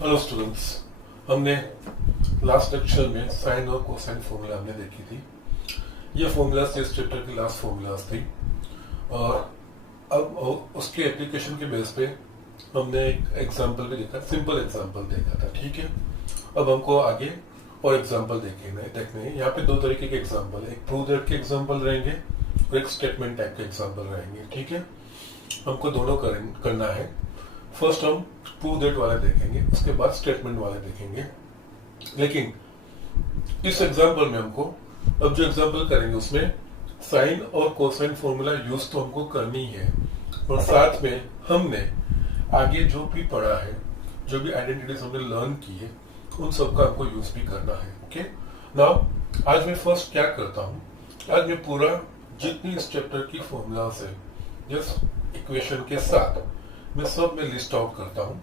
Hello students, हमने last lecture में sign और कोसाइन फॉर्मूला हमने देखी थी। ये फॉर्मूलाज इस चैप्टर की लास्ट फॉर्मूलाज थी और अब उसके एप्लीकेशन के बेस पे हमने एक एग्जांपल भी देखा, सिंपल एग्जांपल देखा था। ठीक है, अब हमको आगे और एग्जांपल देखने हैं। यहाँ पे दो तरीके के एग्जांपल है, एक प्रूव दैट के एग्जांपल रहेंगे और एक स्टेटमेंट टाइप के एग्जांपल रहेंगे। ठीक है, हमको दोनों करना है। फर्स्ट हम प्रूव दैट वाला देखेंगे, उसके बाद स्टेटमेंट वाला देखेंगे। लेकिन इस एग्जांपल में हमको अब जो एग्जांपल करेंगे उसमें साइन और कोसाइन फॉर्मूला यूज तो हमको करनी है और साथ में हमने आगे जो भी पढ़ा है, जो भी आइडेंटिटीज हमने लर्न की है, उन सबका हमको यूज भी करना है। ओके, नाउ आज मैं फर्स्ट क्या करता हूँ, आज मैं पूरा जितनी इस चैप्टर की फॉर्मूलाज है जस्ट इक्वेशन के साथ मैं सब में लिस्ट आउट करता हूँ।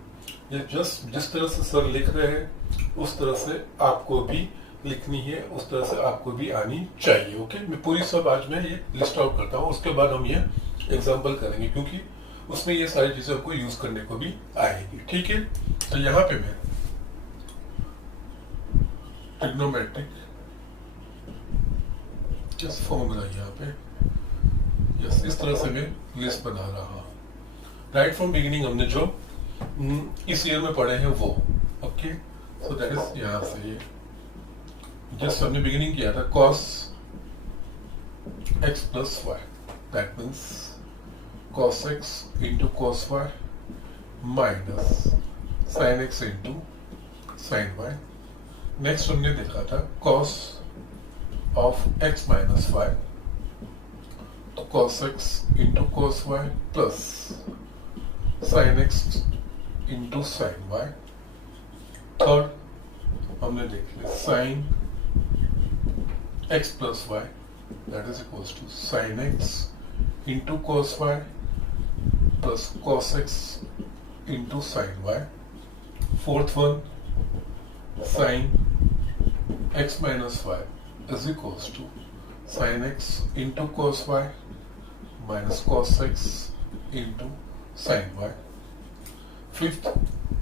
ये जस्ट जिस तरह से सर लिख रहे हैं उस तरह से आपको भी लिखनी है, उस तरह से आपको भी आनी चाहिए। ओके, मैं पूरी सब आज मैं ये लिस्ट आउट करता हूँ, उसके बाद हम ये एग्जांपल करेंगे क्योंकि उसमें ये सारी चीजें हमको यूज करने को भी आएगी। ठीक है, तो यहाँ पे मैं ट्रिग्नोमेट्रिक यस फॉर्मूला यहाँ पे यस इस तरह से मैं लिस्ट बना रहा हूँ। राइट फ्रॉम बिगिनिंग हमने जो इस ईयर में पढ़े हैं वो। ओके, सो दैट इज यहाँ से ये जस्ट हमने बिगिनिंग किया था cos x plus y, that means cos x into cos y minus sin x into sin y। Next हमने देखा था cos of x minus y, तो cos x into cos y plus sin x into sin y। Third हमने देख लिया sin x plus y that is equals to sin x into cos y plus cos x into sin y। Fourth one sin x minus y is equals to sin x into cos y minus cos x into sin y। Fifth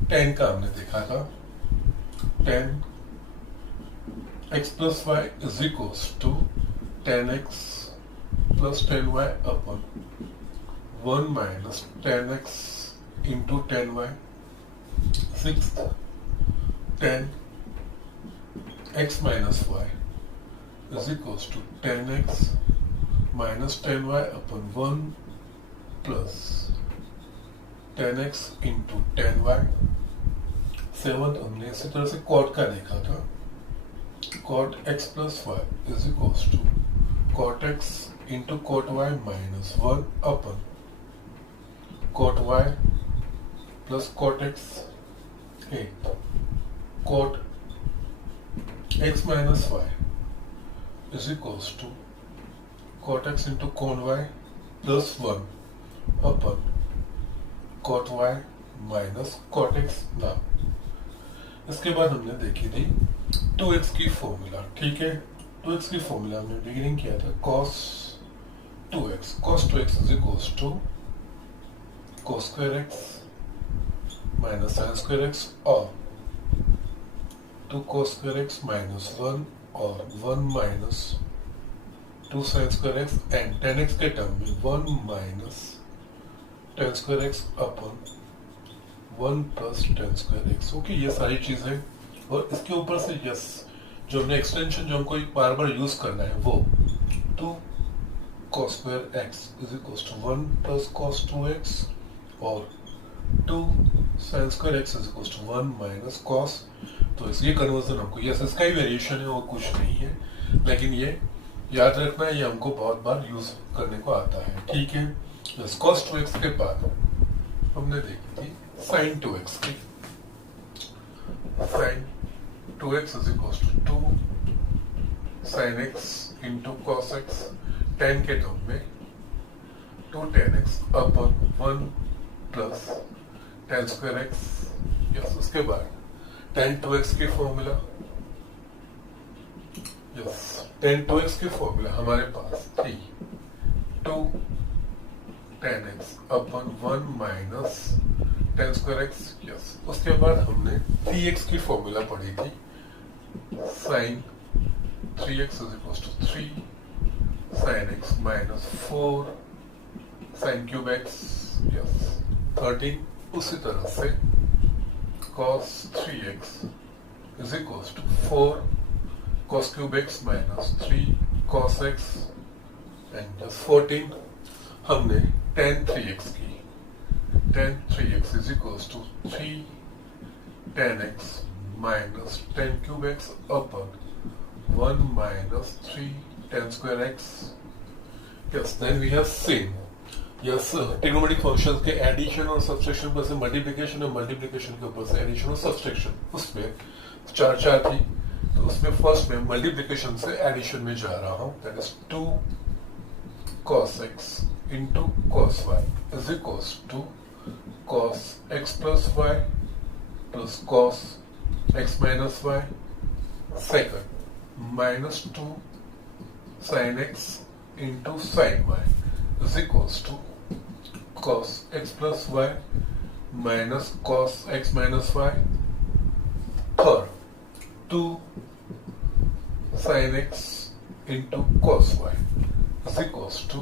tan का हमने देखा था, tan x plus y is equals to tan x plus tan y upon 1 minus tan x into tan y। Sixth tan x minus y is equals to tan x minus tan y upon 1 plus tan x into tan y। Seventh हमने इसी तरह से cot का देखा था, cot x plus y is equals to cot x into cot y minus 1 upon cot y plus cot x। cot x minus y is equals to cot x into cot y plus 1 upon cot y minus cot x। ना इसके बाद हमने देखी थी 2x की formula. ठीक है, 2x की फॉर्मूला हमने बिगिनिंग किया था cos 2x is equals to cos square x minus sin square x और 2 cos स्क्वायर x माइनस 1 और 1 minus 2 sin square x and tan x के टर्म में 1 माइनस tan स्क्वायर x अपन 1 plus tan square x। Okay, ये सारी चीजें और इसके ऊपर से यस जो हमने एक्सटेंशन जो हमको बार बार यूज करना है वो 2 cos square x is equals to 1 plus cos 2x और 2 sin square x is equals to 1 minus cos। तो ये कन्वर्जन हमको यस इसका ही वेरिएशन है और कुछ नहीं है, लेकिन ये याद रखना है, ये हमको बहुत बार यूज करने को आता है। ठीक है, बस cos 2x के बाद हमने देखी थी sin 2x की। sin 2x is equals to 2 sin x into cos x, tan के टर्म में 2 tan x अपन 1 plus tan square x। Yes, उसके बाद tan 2x की फॉर्मूला, यस tan 2x की फॉर्मूला हमारे पास थी 2 10x upon 1 minus 10 square x. Yes, उसके बाद हमने 3x की फॉर्मूला पढ़ी थी, sine 3x is equal to 3 sine x minus 4 sine cube x. Yes, 13। उसी तरह से cos 3x is equal to 4 cos cube x minus 3 cos x and 14। हमने tan 3x की, tan 3x is equal to 3 tan x minus tan cube x upon 1 minus 3 tan square x. Yes, then we have seen, yes, trigonometric functions के addition और subtraction पर से multiplication और multiplication के ऊपर से एडिशन और सब्सट्रैक्शन, उसमें चार थी। तो उसमें फर्स्ट में मल्टीप्लिकेशन से एडिशन में जा रहा हूं, that is 2 cos x into cos y is equals to cos x plus y plus cos x minus y, second minus 2 sin x into sin y is equals to cos x plus y minus cos x minus y, third 2 sin x into cos y is equals to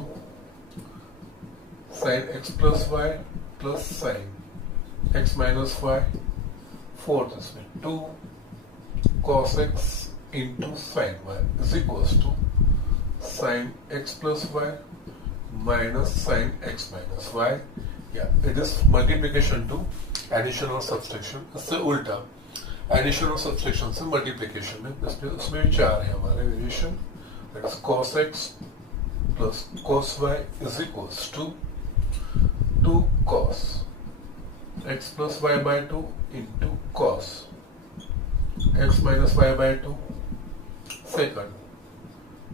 sin x plus y plus sin x minus y, fourth इसमें 2 cos x into sin y is equals to sin x plus y minus sin x minus y. Yeah, it is multiplication to addition और subtraction। इससे उल्टा addition और subtraction से multiplication में, उसमें चार है हमारे variation, that is cos x plus cos y is equals to 2 cos x plus y by 2 into cos x minus y by 2, second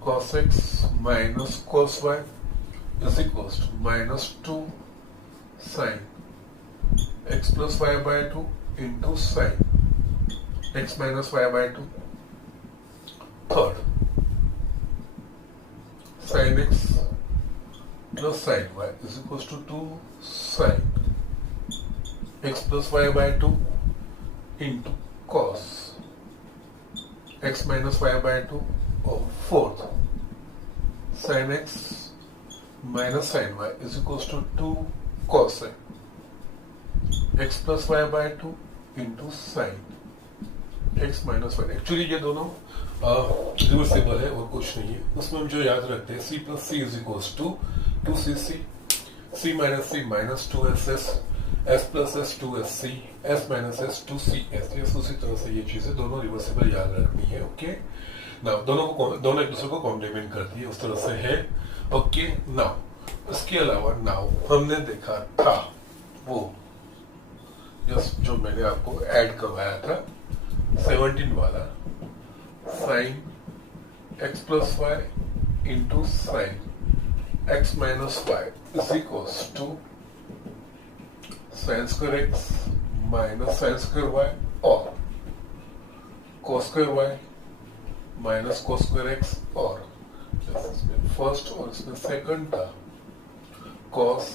cos x minus cos y is equals to minus 2 sin x plus y by 2 into sin x minus y by 2, third sin x plus sin y is equals to 2 sin x plus y by 2 into cos x minus y by 2, or fourth sin x minus sin y is equals to 2 cos x plus y by 2 into sin x minus y। Actually ये दोनों reversible है और कुछ नहीं है। उसमें हम जो याद रखते हैं, c plus C is equals to 2cc, c minus c minus 2ss, s plus s 2sc, s minus s 2cs। ये उसी तरह से ये चीजें दोनों रिवर्सिबल याद रखनी है। ओके, नाउ दोनों एक दूसरे को कॉम्प्लीमेंट करती है, उस तरह से है। ओके, नाउ इसके अलावा नाउ हमने देखा था वो जो मैंने आपको ऐड करवाया था 17 वाला, sin x plus y into sin x minus y is equals to sin square x minus sin square y, और cos square y minus cos square x, और इसमें फर्स्ट और इसमें सेकंड था cos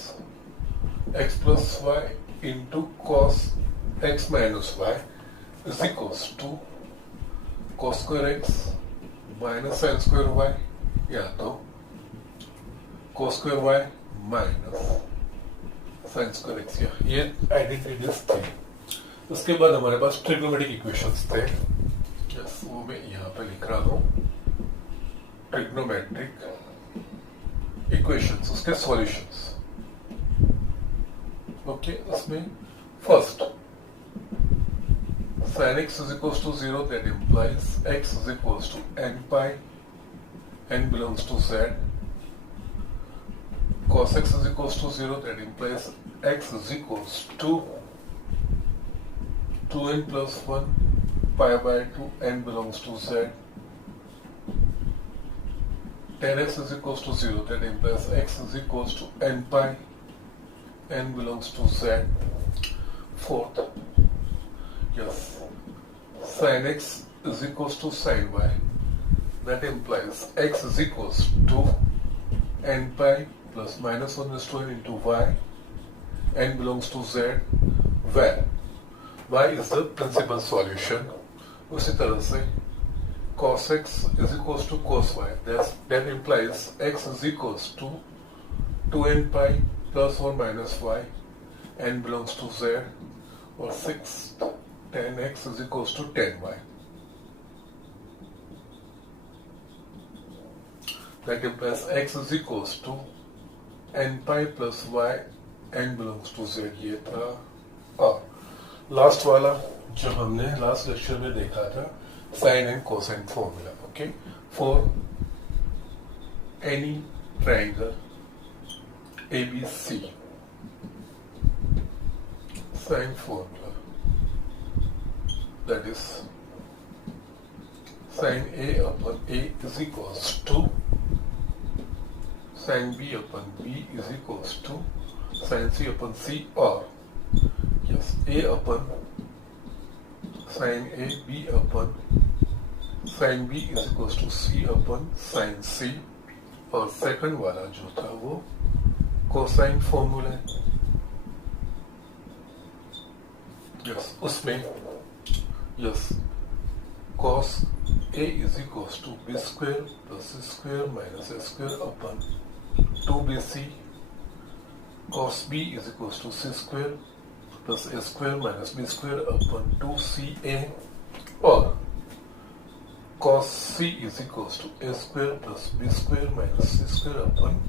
x plus y into cos x minus y is equals to cos square x minus sin square y, या तो cos square y minus sin square x। ये identities थे। उसके बाद हमारे पास ट्रिग्नोमेट्रिक इक्वेशंस थे, यस, वो मैं यहाँ पे लिख रहा हूँ, ट्रिग्नोमेट्रिक इक्वेशंस, उसके सॉल्यूशंस। ओके, उसमें first sin x is equals to 0, that implies x is equals to n pi, n belongs to z. Cos x is equals to 0, that implies x is equals to 2n plus 1 pi by 2, n belongs to z. Tan x is equals to 0, that implies x is equals to n pi, n belongs to z. Fourth, yes, sin x is equals to sin y, that implies x is equals to n pi plus minus 1 is to n into y, n belongs to z, where y is the principal solution. उसी तरह से cos x is equals to cos y, that implies x is equals to 2n pi plus or minus y, n belongs to z, or 6 tan x is equals to tan y. That implies x is equals to n pi plus y, n belongs to z. ये था। और last वाला जो हमने last lecture में देखा था, sine and cosine formula. Okay, for any triangle ABC, sine formula, that is sin A upon A is equals to sin B upon B is equals to sin C upon C, or yes, A upon sin A, B upon sin B is equals to C upon sin C, और second वाला जो था वो cosine formula है। Yes, उसमें yes cos A is equals to B square plus C square minus A square upon 2BC, cos B is equals to C square plus A square minus B square upon 2CA, और cos C is equals to A square plus B square minus C square upon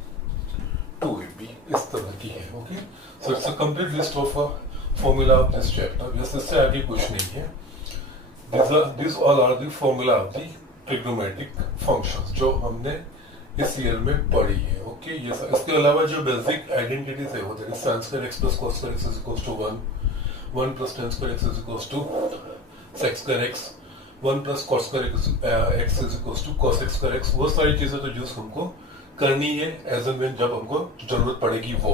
2AB, इस तरह की है। Okay, so it's a complete list of formula of this chapter. Yes, इससे आगे कुछ नहीं है। This all are the formula of the trigonometric functions जो हमने इस ईयर में पढ़ी है। ओके, यस, इसके अलावा जो बेसिक आइडेंटिटीज है वो that is sin square x plus cos square x is equals to 1, 1 plus tan square x is equals to sec square x, 1 plus cos square x is equals to cos x square x। वो सारी चीजें तो use हमको करनी है as and when जब हमको जरूरत पड़ेगी वो।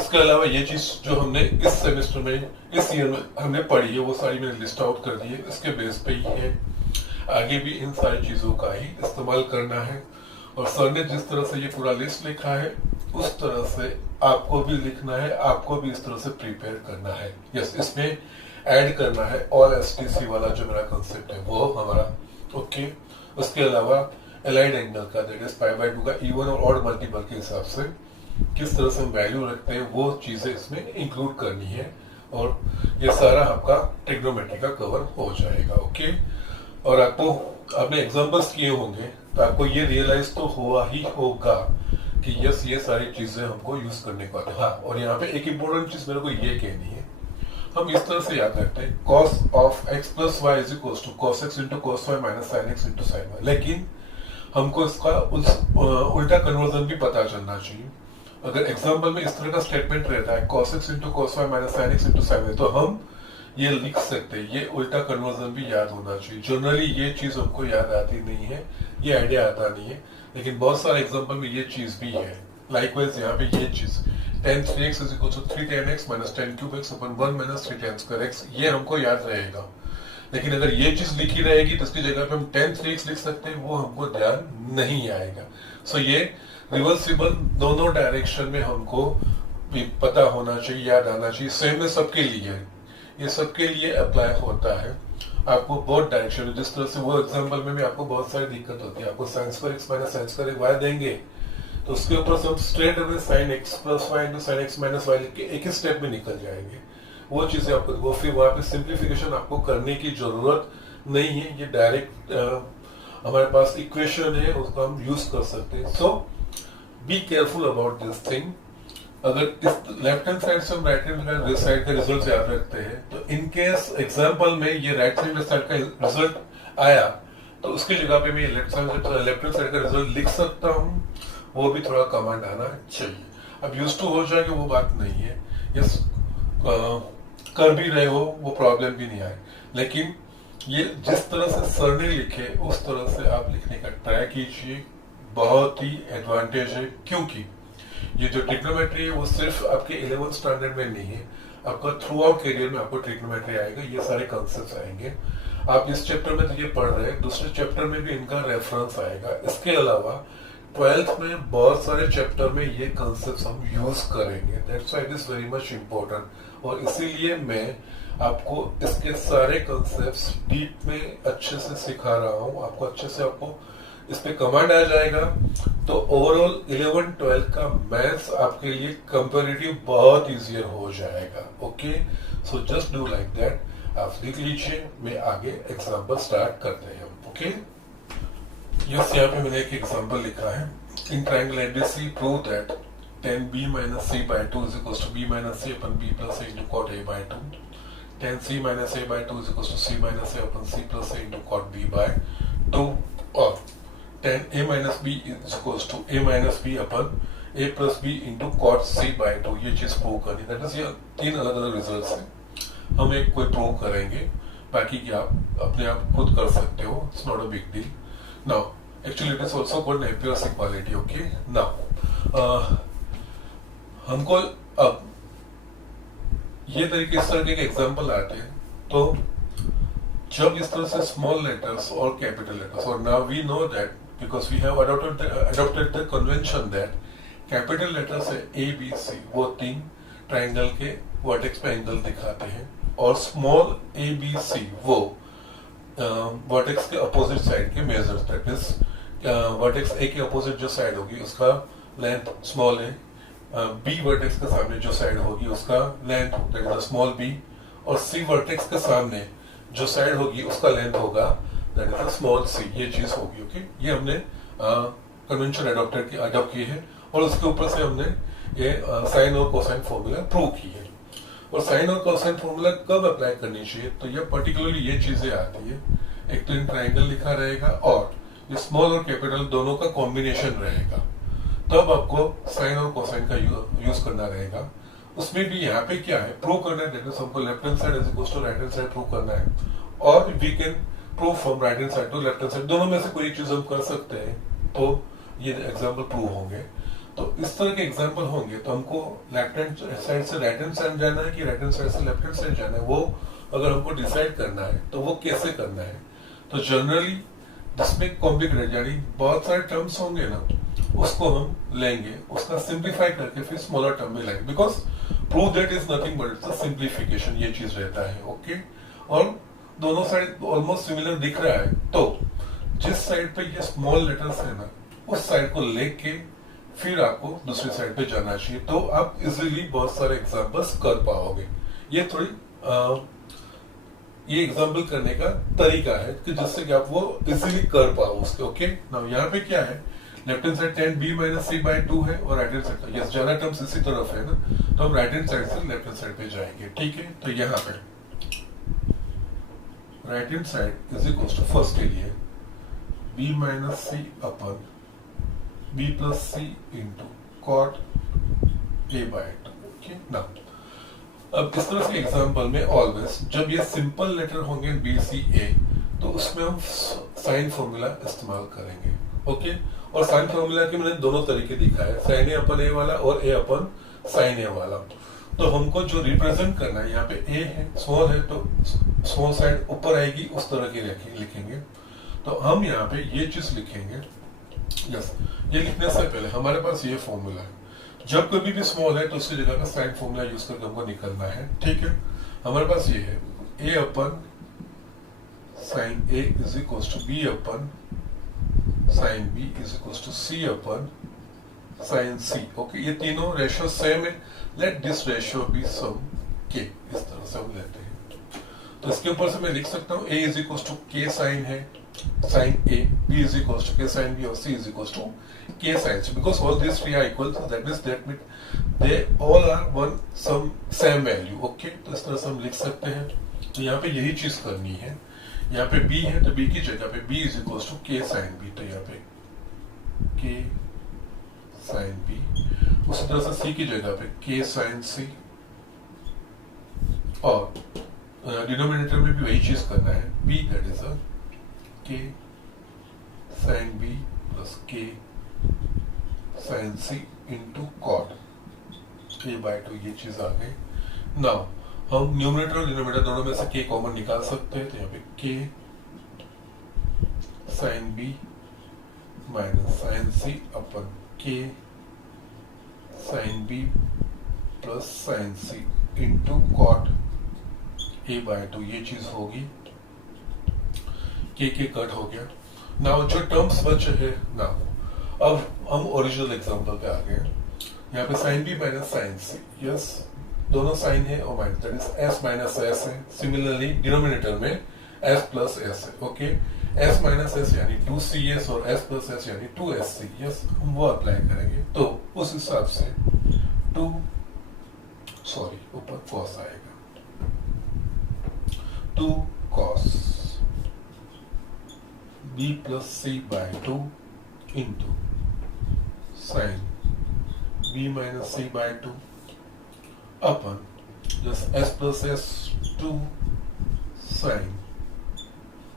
इसके अलावा ये चीज जो हमने इस सेमेस्टर में इस ईयर में हमने पढ़ी है वो सारी मैंने लिस्ट आउट कर दी है, इसके बेस पे ही है। आगे भी इन सारी चीजों का ही इस्तेमाल करना है, और सर ने जिस तरह से ये पूरा लिस्ट लिखा है उस तरह से आपको भी लिखना है, आपको भी इस तरह से प्रिपेयर करना है। यस, इसमें ऐड करना है ऑल STC वाला जो मेरा कंसेप्ट है वो हमारा। ओके, उसके अलावा एलाइड एंगल का दैट इज π/2 का इवन और ऑड मल्टीपल के हिसाब से किस तरह से हम वैल्यू रखते हैं वो चीजें इसमें इंक्लूड करनी है, और ये सारा आपका ट्रिग्नोमेट्री का कवर हो जाएगा। ओके, और आपने एग्जांपल्स किए होंगे तो आपको ये रियलाइज तो हुआ ही होगा कि यस, ये सारी चीजें हमको यूज करने को आती है। हाँ, और यहाँ पे एक इंपॉर्टेंट चीज मेरे को ये कहनी है, हम इस तरह से याद रखते हैं cos of x plus y is equal to cos x into cos y minus sin x into sin y, लेकिन हमको इसका उल्टा कन्वर्जन भी पता चलना चाहिए। अगर एग्जाम्पल में इस तरह का स्टेटमेंट रहता है cos x into cos y minus sin x into sin y, तो हम ये लिख सकते हैं। ये उल्टा कन्वर्जन भी याद होना चाहिए। जनरली ये चीज हमको याद आती नहीं है, ये आइडिया आता नहीं है, लेकिन बहुत सारे एग्जाम्पल में ये चीज भी है। लाइकवाइज यहाँ पे ये चीज tan 3x is equal to 3 tan x minus tan cube x upon 1 minus 3 tan square x, ये हमको याद रहेगा। लेकिन अगर ये चीज लिखी रहेगी तो इसकी जगह पे हम tan 3x लिख सकते हैं, वो हमको ध्यान नहीं आएगा। सो ये रिवर्सिबल दोनों डायरेक्शन में हमको पता होना चाहिए, याद आना चाहिए। सेम में सबके लिए, ये सबके लिए अप्लाई होता है। आपको बहुत डायरेक्शन, जिस तरह से वो एग्जाम्पल में भी आपको बहुत सारी दिक्कत होती है। आपको sin square x minus sin square y देंगे तो उसके ऊपर से हम straight away sin x plus y into sin x minus y लिख के एक ही स्टेप में निकल जाएंगे। वो चीजें आपको, वो फिर वहां पे सिंप्लीफिकेशन आपको करने की जरूरत नहीं है। ये डायरेक्ट हमारे पास इक्वेशन है, उसको हम यूज कर सकते हैं। So be careful about this thing. अगर इस लेफ्ट हैंड साइड से हम राइट हैंड साइड के रिजल्ट याद रखते हैं तो इन केस एग्जाम्पल में ये राइट हैंड साइड का रिजल्ट आया तो उसकी जगह पे मैं लेफ्ट हैंड साइड का रिजल्ट लिख सकता हूँ। वो भी थोड़ा कमांड आना चाहिए। अब यूज टू हो जाएगा वो बात नहीं है। यस, कर भी रहे हो वो प्रॉब्लम भी नहीं आए, लेकिन ये जिस तरह से सर ने लिखे उस तरह से आप लिखने का ट्राई कीजिए, बहुत ही एडवांटेज है। क्योंकि ये जो ट्रिग्नोमेट्री है वो सिर्फ आपके 11th स्टैंडर्ड में नहीं है, आपका थ्रू आउट करियर में आपको ट्रिग्नोमेट्री आएगा, ये सारे कॉन्सेप्ट्स आएंगे। आप इस चैप्टर में तो ये पढ़ रहे हैं, दूसरे चैप्टर में भी इनका रेफरेंस आएगा। इसके अलावा ट्वेल्थ में बहुत सारे चैप्टर में ये कंसेप्ट हम यूज करेंगे, that's why it is very much important. और इसीलिए मैं आपको इसके सारे कंसेप्ट्स डीप में अच्छे से सिखा रहा हूँ, आपको अच्छे से आपको इस पे कमांड आ जाएगा। तो ओवरऑल 11-12 का मैथ्स आपके लिए कंपैरेटिव बहुत इजियर हो जाएगा। Okay, so just do like that, आप लिख लीजिए, मैं आगे एग्जांपल स्टार्ट करते हैं। ओके, यस, यहाँ पे मैंने एक एग्जांपल लिखा है। In triangle ABC prove that tan b minus c by 2 is equals to b minus c upon b plus a into cot a by 2, tan c minus a by 2 is equals to c minus a upon c plus a into cot b by 2, और tan a minus b is equals to a minus b upon a plus b into cot c by 2। ये चीज prove करनी, that is ये तीन अलग अलग results हैं, हम एक कोई प्रूव करेंगे, बाकी की आप अपने आप खुद कर सकते हो, it's not a big deal. Now actually it is also called Napier's equality. Okay, now हमको अब ये तरीके इस तरह के एग्जाम्पल आते हैं, तो जब इस तरह से स्मॉल लेटर्स और कैपिटल लेटर्स, और now we know that because we have adopted the convention that capital letters है ए बी सी, वो तीन ट्राइंगल के वर्टेक्स पे एंगल दिखाते हैं, और स्मॉल ए बी सी वो वर्टेक्स के अपोजिट साइड के measures, that means vertex A के अपोजिट जो साइड होगी उसका लेंथ स्मॉल है, बी वर्टेक्स के सामने जो साइड होगी उसका length that is small b, और सी वर्टेक्स के सामने जो साइड होगी उसका लेंथ होगा दैट इज स्मॉल सी। ये चीज होगी। ओके, ये हमने कन्वेंशन अडॉप्ट की है, और उसके ऊपर से हमने ये साइन और कोसाइन फॉर्मूला प्रूव की है। और साइन और कोसाइन फॉर्मूला कब अप्लाई करनी चाहिए, तो ये पर्टिकुलरली ये चीजें आती है, एक तो इन ट्राइंगल लिखा रहेगा और ये स्मॉल और कैपिटल दोनों का कॉम्बिनेशन रहेगा, तब आपको साइन और कोसाइन का यूज करना रहेगा। उसमें भी यहाँ पे क्या है, प्रूव करना है, दैट इज हमको left hand side is equal to right hand side prove करना है, और we can prove from right hand side to left hand side, दोनों में से कोई चीज हम कर सकते हैं, तो ये एग्जांपल प्रूव होंगे। तो इस तरह के एग्जांपल होंगे, तो हमको लेफ्ट हैंड साइड से राइट हैंड साइड जाना है कि राइट हैंड साइड से लेफ्ट हैंड साइड जाना है, वो अगर हमको डिसाइड करना है तो वो कैसे करना है। तो जनरली जिसमें कॉम्प्लिकेटेड यानी बहुत सारे टर्म्स होंगे ना, उसको हम लेंगे, उसका सिंप्लीफाई करके फिर स्मॉलर टर्म में लाएंगे, because prove that is nothing but it's a simplification, ये चीज रहता है। ओके, और दोनों साइड ऑलमोस्ट सिमिलर दिख रहा है, तो जिस साइड पे ये स्मॉल लेटर्स है ना, उस साइड को लेके फिर आपको दूसरी साइड पे जाना चाहिए, तो आप इजीली बहुत सारे एग्जांपल्स कर पाओगे। ये थोड़ी ये एग्जांपल करने का तरीका है कि जिससे कि आप वो इजीली कर पाओ उसके। ओके, नाउ यहाँ पे क्या है, left hand side tan b minus c by 2 है, और राइट हैंड साइड यस ज्यादा टर्म्स इसी तरफ है ना, तो हम राइट हैंड साइड से लेफ्ट हैंड साइड पे जाएंगे। ठीक है, तो यहाँ पे right hand side is equal to first के लिए b minus c अपन b plus c into cot a by 2। Okay, now अब इस तरह के एग्जांपल में ऑलवेज जब ये सिंपल लेटर होंगे बी सी ए, तो उसमें हम साइन फॉर्मूला इस्तेमाल करेंगे। ओके, और साइन फॉर्मूला के मैंने दोनों तरीके दिखाए, साइन ए अपन ए वाला और ए अपन साइन ए वाला। तो हमको जो रिप्रेजेंट करना है, यहाँ पे ए है, स्मॉल है, तो स्मॉल साइड ऊपर आएगी, उस तरह की लिखेंगे। तो हम यहाँ पे ये चीज लिखेंगे। यस, ये लिखने से पहले हमारे पास ये फॉर्मूला है, जब कभी भी स्मॉल है तो उसकी जगह पे साइन फॉर्मूला यूज करके हमको निकलना है। ठीक है, हमारे पास ये है A upon sine A is equal to B upon sine B is equal to C upon sine C. Okay, ये तीनों रेशियो सेम है, let this ratio be some K, इस तरह से हम लेते हैं। तो इसके ऊपर से मैं लिख सकता हूँ ए इज इक्वल टू के साइन है sine A, b is equal to के साइन बी, और सी इज इक्वल टू के sine C, because all this three are equal, so that means they all are one some same value। Okay, तो इस तरह से हम लिख सकते हैं। तो यहाँ पे यही चीज करनी है, यहाँ पे b है तो b की जगह पे b इज इक्वल टू के साइन बी, तो यहाँ पे के साइन बी, उसी तरह से c की जगह पे के साइन सी, और डिनोमिनेटर में भी वही चीज करना है, b that is a k sine B plus k sine C into cot A by 2, ये चीज आ गई। नाउ हम न्यूमरेटर और डिनोमिनेटर दोनों में से के कॉमन निकाल सकते हैं, तो यहाँ पे k sine B minus sine C upon k sine B plus sine C into cot A by two, ये चीज होगी। के कट हो गया। नाउ जो टर्म्स बचे हैं, नाउ अब हम ओरिजिनल एग्जांपल पे आ गए हैं। यहाँ पे साइन बी माइनस साइन सी, यस दोनों साइन है और minus, that is S minus S है। सिमिलरली डिनोमिनेटर में एस प्लस एस है, ओके। एस माइनस एस यानी 2cs और एस प्लस एस यानी 2sc, यस हम वो अप्लाई करेंगे। तो उस हिसाब से ऊपर कॉस आएगा, 2 cos b plus C by 2 into sine b minus C by 2 upon just s plus s 2 sine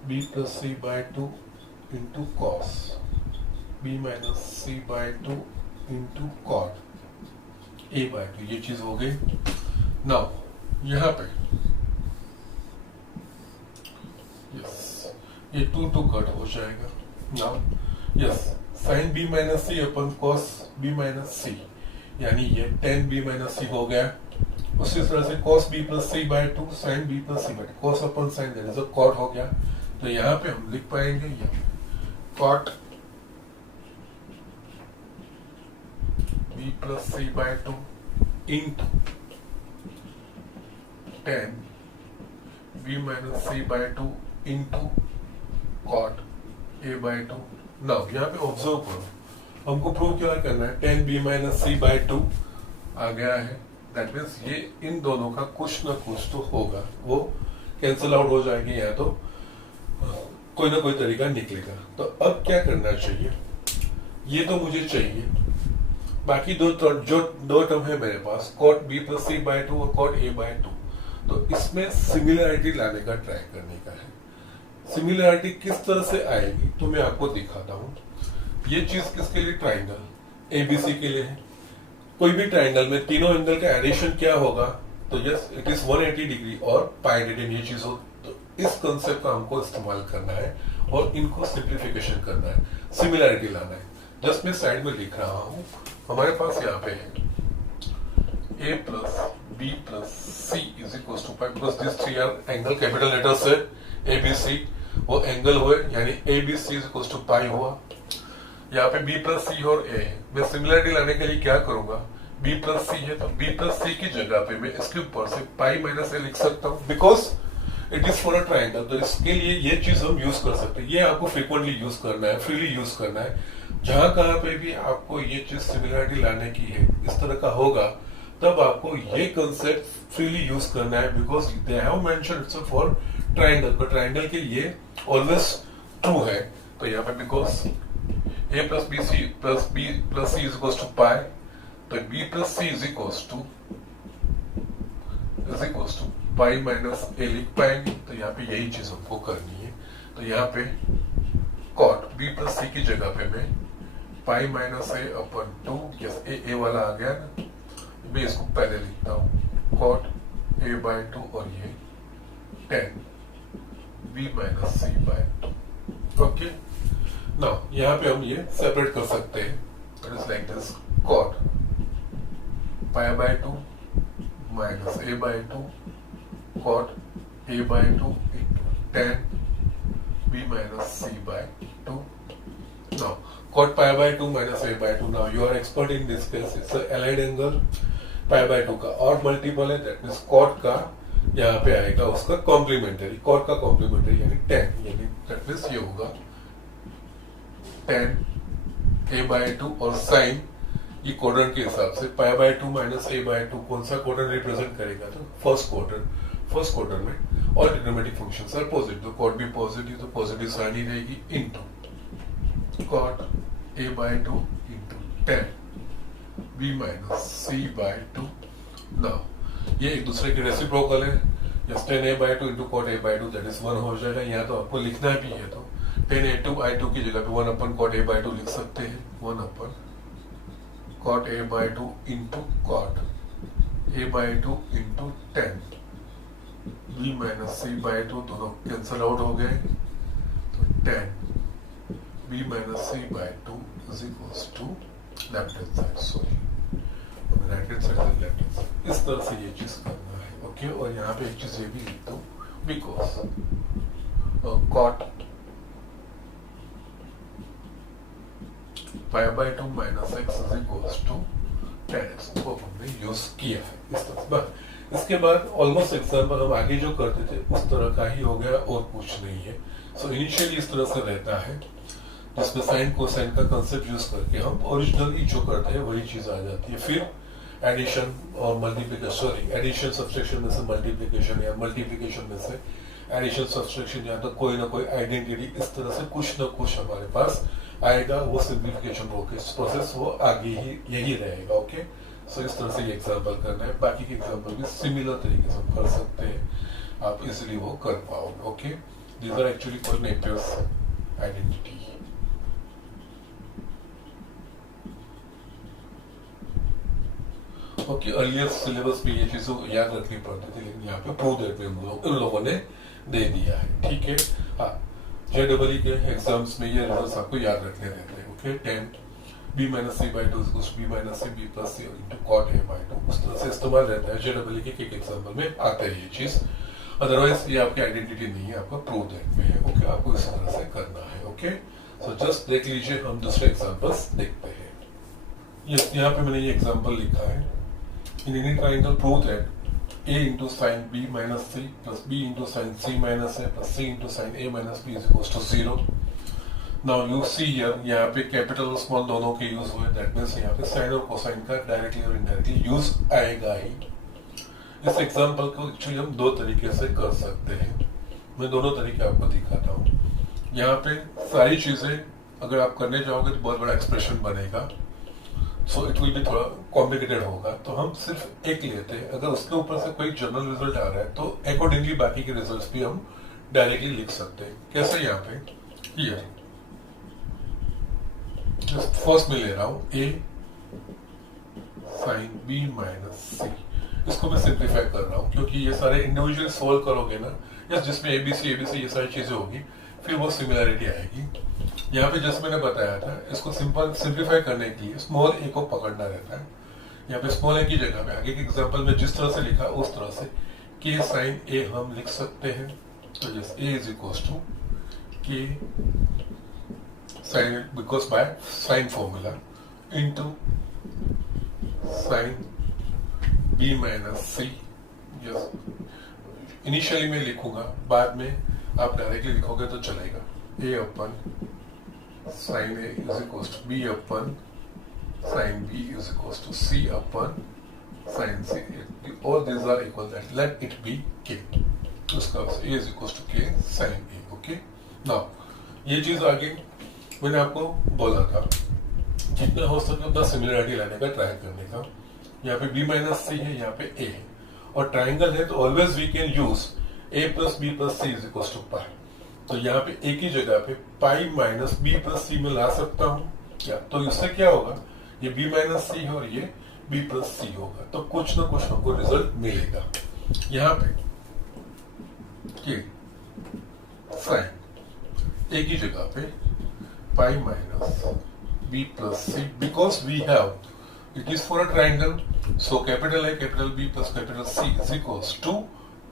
b plus C by 2 into cos b minus C by 2 into cot a bye 2, ये चीज हो गई। Now यहां पे yes ये 2 cut हो जाएगा। Now yes sine b minus C upon cos b minus C, यानी ये tan b माइनस सी हो गया। उसी तरह से cos b plus C by 2 sine b plus C by 2, cos upon sine that is a cot हो गया। तो यहाँ पे हम लिख पाएंगे cot b plus C by 2 into tan b minus C by 2 into cot a bye 2। Now यहाँ पे ऑब्जर्व करो, हमको प्रूव क्या करना है, tan b minus C by 2 आ गया है। दैट मीन्स ये इन दोनों का कुछ ना कुछ तो होगा, वो कैंसिल आउट हो जाएंगे या तो कोई ना कोई तरीका निकलेगा। तो अब क्या करना चाहिए, ये तो मुझे चाहिए, बाकी दो टर्म है मेरे पास, cot B plus C by 2 और कॉट ए बाय 2। तो इसमें सिमिलरिटी लाने का ट्राई करने का है। सिमिलरिटी किस तरह से आएगी तो मैं आपको दिखाता हूँ। ये चीज किसके लिए, ट्राइंगल एबीसी के लिए है। कोई भी ट्राइंगल में तीनों एंगल का एडिशन क्या होगा, तो यस इट इज 180 डिग्री और पाई रेडियन, ये चीज हो। तो इस कंसेप्ट का हमको इस्तेमाल करना है और इनको सिंप्लीफिकेशन करना है, सिमिलरिटी लाना है। जस्ट मैं साइड में लिख रहा हूं, हमारे पास यहाँ पे है a plus B plus C is equal to pi, because this three are angle capital letters है, ए बी सी वो एंगल हुए, यानी A B C is equal to pi हुआ। यहाँ पे b प्लस सी और a है। मैं सिमिलरिटी लाने के लिए क्या करूंगा, b प्लस सी है तो b प्लस सी की जगह पे मैं इसके ऊपर से पाई माइनस ए लिख सकता हूँ, because it is for a triangle. तो इसके लिए ये चीज हम यूज कर सकते हैं। ये आपको फ्रीक्वेंटली यूज करना है, फ्रीली यूज करना है। जहां कहां पे भी आपको ये चीज सिमिलरिटी लाने की है, इस तरह का होगा, तब आपको ये कंसेप्ट फ्रीली यूज करना है, because they have mentioned its for triangle. तो ट्राइंगल के लिए ऑलवेज ट्रू है। तो यहाँ पे because a plus B C plus B plus C is equal to pi, तो b plus C is equal to pi minus A लिख पाएंगे। तो यहाँ पे यही चीज हमको करनी है। तो यहाँ पे कॉट b प्लस सी की जगह पे मैं पाई माइनस ए अपन 2, यस ए वाला आ गया ना, मैं इसको पहले लिखता हूँ कॉट a बाय 2 और ये tan b minus C by 2। Okay, now यहाँ पे हम ये सेपरेट कर सकते हैं। It is like this, cot pi by 2 minus A by 2 cot a bye 2 into tan b minus c by 2। Now cot pi by 2 minus a by 2. Now you are expert in this case. It's a allied angle pi by 2 का और multiple है, that means cot का यहाँ पे आएगा उसका complementary, cot का complementary यानी tan, यानी that means ये होगा tan a by 2 और sin ये क्वाड्रेंट के हिसाब से pi by 2 minus a by 2 कौन सा क्वाड्रेंट रिप्रेजेंट करेगा, तो फर्स्ट क्वाड्रेंट में और ट्रिग्नोमेट्रिक फंक्शंस आर पॉजिटिव, तो cot भी पॉजिटिव, तो पॉजिटिव साइन ही रहेगी into cot a by 2 into tan b minus c by 2। Now ये एक दूसरे के रेसिप्रोकल है, just tan a by 2 into cot a by 2 that is 1 हो जाएगा। यहाँ तो आपको लिखना भी है, तो tan a2 i2 की जगह पे 1 अपन cot a by 2 लिख सकते हैं, 1 upon cot a by 2 into cot a by 2 into tan b minus c by 2, दोनों कैंसल आउट हो गए, तो tan b minus C by 2 is equals to left hand side, sorry right hand side से left hand side, इस तरह से ये चीज करना है। ओके, और यहाँ पे एक चीज ये भी लिख दो, because cot pi by 2 minus x is equals to 10x को हमने यूज किया है इस तरह। बस इसके बाद ऑलमोस्ट एग्जाम्पल हम आगे जो करते थे उस तरह का ही हो गया और कुछ नहीं है। सो इनिशियली इस तरह से रहता है जिसमें साइन कोसाइन का कंसेप्ट यूज करके हम ओरिजिनली जो करते हैं वही चीज आ जाती है। फिर एडिशन और मल्टीप्लिकेशन, सॉरी एडिशन सब्सट्रैक्शन में से मल्टीप्लिकेशन या मल्टीप्लिकेशन में से एडिशन सब्सट्रैक्शन, या तो कोई ना कोई आइडेंटिटी, इस तरह से कुछ ना कुछ हमारे पास आएगा। वो सिंप्लीफिकेशन प्रोसेस वो आगे ही यही रहेगा। ओके, सो इस तरह से ये एग्जाम्पल करना है। बाकी के एग्जाम्पल भी सिमिलर तरीके से हम कर सकते हैं, आप इजिली वो कर पाओगे। Okay, these are actually called Napier's identity. Okay, earlier syllabus में ये चीजों याद रखनी पड़ती थी, लेकिन यहाँ पे प्रूव दैट में इन लोगों ने दे दिया है। ठीक है, हाँ, JEE के एग्जाम्स में ये रिजल्ट्स आपको याद रखने रहते हैं। Okay, 10 b minus C by 2 equals b minus C b plus C into cot a by 2, उस तरह से इस्तेमाल रहता है। JEE के एक एग्जाम्पल में आता है ये चीज, अदरवाइज ये आपकी आइडेंटिटी नहीं है, आपका प्रूव दैट में है। ओके, आपको इस तरह से करना है। ओके, सो जस्ट देख लीजिए, हम दूसरे एग्जाम्पल्स देखते हैं। यहाँ पे मैंने ये एग्जाम्पल लिखा है, in any triangle prove that a into sin b minus c plus b into sin c minus a plus c into sin a minus b is equals to 0. Now you see here, यहाँ पे capital और small दोनों के use हुए, that means यहाँ पे sign और cosine का डायरेक्टली और इनडायरेक्टली यूज आएगा ही। इस एग्जांपल को एक्चुअली हम दो तरीके से कर सकते हैं, मैं दोनों तरीके आपको दिखाता हूँ। यहाँ पे सारी चीजें अगर आप करने जाओगे तो बहुत बड़ा एक्सप्रेशन बनेगा, सो इट विल भी थोड़ा कॉम्प्लिकेटेड होगा। तो हम सिर्फ एक लेते हैं, अगर उसके ऊपर से कोई जनरल रिजल्ट आ रहा है तो अकॉर्डिंगली बाकी के रिजल्ट्स भी हम डायरेक्टली लिख सकते हैं। कैसे, यहाँ पे हियर फर्स्ट में ले रहा हूं a sin b माइनस सी, इसको मैं सिंप्लीफाई कर रहा हूं क्योंकि ये सारे इंडिविजुअल सोल्व करोगे ना, यस, जिसमें एबीसी ये सारी चीजें होगी, फिर वो सिमिलैरिटी आएगी। यहाँ पे जैसे मैंने बताया था, इसको सिंपल सिंप्लीफाई करने के लिए स्मॉल ए को पकड़ना रहता है। यहाँ पे स्मॉल ए की जगह पे आगे के एग्जांपल में जिस तरह से लिखा उस तरह से के साइन ए हम लिख सकते हैं। तो जैसे ए इज इक्वल्स टू के sine, because by sine formula, into sine B minus C. Initially मैं लिखूंगा, बाद में आप डायरेक्टली लिखोगे तो चलेगा। A upon sine A is equals to B upon sine B is equals to C upon sine C, all this are equal that, let it be K. उसका A is equals to के sine A. Okay, now ये चीज आगे मैंने आपको बोला था जितना हो सके उतना सिमिलरिटी लाने का ट्राई करने का। यहाँ पे b माइनस सी है, यहाँ पे a है, और ट्राइंगल है तो always we can use a plus B plus C is equals to pi. तो यहाँ पे a की जगह पे pi minus B plus C में ला सकता हूँ क्या, तो इससे क्या होगा, ये b माइनस सी है और ये b प्लस सी होगा, तो कुछ ना कुछ हमको रिजल्ट मिलेगा। यहाँ पे साइन a की जगह पे pi minus B plus C, because we have it is for a triangle, so capital A capital B plus capital C is equals to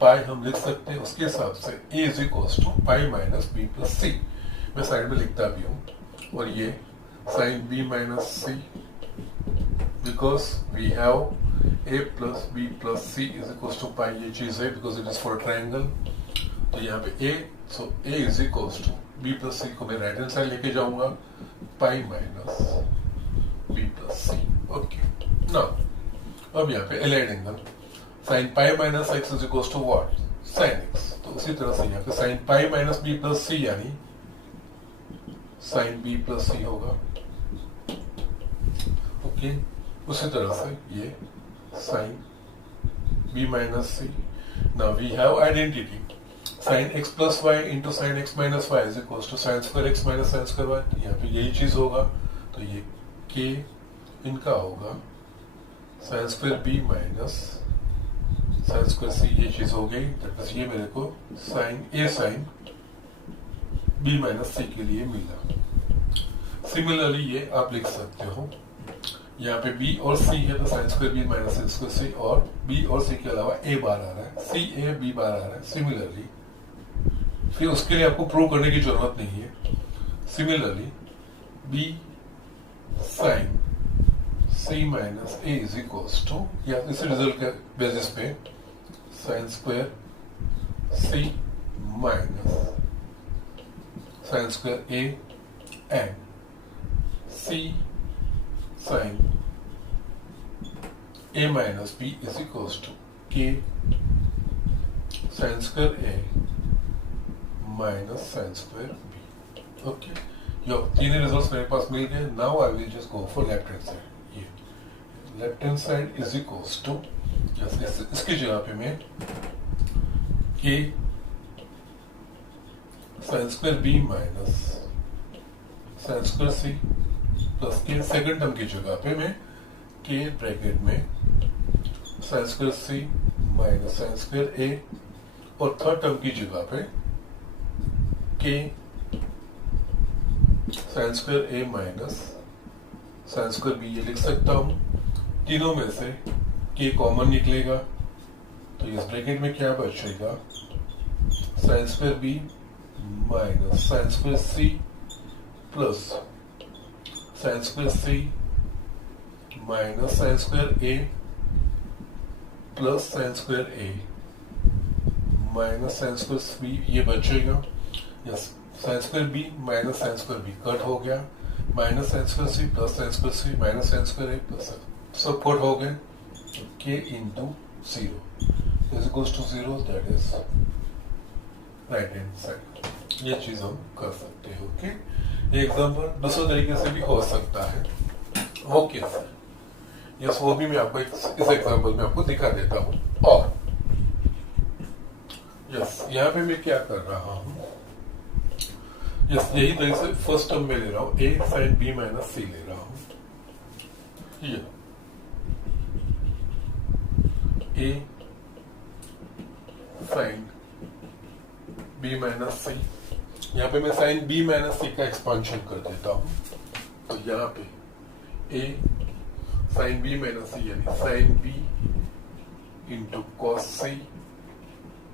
pi हम लिख सकते हैं। उसके हिसाब से a is equals to pi minus B plus C, मैं side में लिखता भी हूं, और ये sine b minus C, because we have a plus b plus c is equals to pi, ये चीज है because it is for triangle. तो यहाँ पे a, so a is equals to b plus C को मैं राइट हैंड साइड लेके जाऊंगा, pi minus b plus C. Okay, now अब यहाँ पे allied angle sine pi minus x is equals to what, sine x. तो उसी तरह से यहाँ पे sine pi minus B plus C यानी साइन बी प्लस सी होगा। ओके, उसी तरह से ये sine B minus C. Now we have identity sine x plus y into sine x minus y is equals to sine square x minus sine square y. यहाँ पे यही चीज होगा, तो ये के इनका होगा sine square B minus sine square C, ये चीज हो गई। बस ये मेरे को sine A sine B minus C के लिए मिला। सिमिलरली ये आप लिख सकते हो, यहाँ पे b और c है तो sign square b minus sine square c, और b और c के अलावा a बार आ रहा है, c a b बार आ रहा है। सिमिलरली फिर उसके लिए आपको प्रूव करने की जरूरत नहीं है। Similarly b sine c minus a is equals to, या इस रिजल्ट के बेसिस पे sine square c minus sine square a and c sine a minus b is equals to k sine square a minus sine square b। Okay, यो तीन results मेरे पास मिल गए। Now I will just go for left hand side. ये left hand side is equals to, इसकी जगह पे मैं k sine square b minus sine square c plus के सेकंड टर्म की जगह पे मैं k ब्रैकेट में sign square c minus sine square a, और थर्ड टर्म की जगह पे k sine square a minus sine square b ये लिख सकता हूं। तीनों में से k कॉमन निकलेगा तो इस ब्रैकेट में क्या बचेगा, sine square b minus sine square c plus sine square c minus sine square a plus sine square a minus sine square b ये बचेगा। Yes, sine square b minus sine square b cut हो गया, minus sine square c plus sine square c minus sine square a plus सब cut हो गए। k into 0 is equals to 0, that is right hand side. ये चीज हम कर सकते हैं। ओके, ये एग्जाम्पल दूसरे तरीके से भी हो सकता है। ओके सर, यस, वो भी मैं आपको इस एग्जाम्पल में आपको दिखा देता हूं। और यस, यहाँ पे मैं क्या कर रहा हूं, यस, यही तरीके से फर्स्ट टर्म में ले रहा हूं, a sine b minus c ले रहा हूं। ये a sine b minus c, यहाँ पे मैं साइन b माइनस c का एक्सपांशन कर देता हूं। तो यहाँ पे a sine b minus c यानी sine b into cos c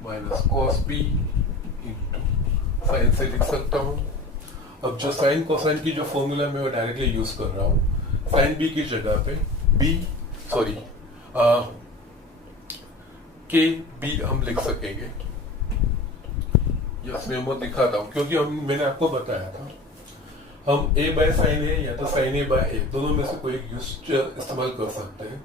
minus cos b into sine से लिख सकता हूं। अब जो साइन कोसाइन की जो फॉर्मूला मैं वो डायरेक्टली यूज कर रहा हूं। साइन b की जगह पे के बी हम लिख सकेंगे। यस, मैं वो दिखाता हूं क्योंकि मैंने आपको बताया था हम a बाय साइन ए या तो साइन ए बाय ए दोनों में से कोई एक यूज इस्तेमाल कर सकते हैं।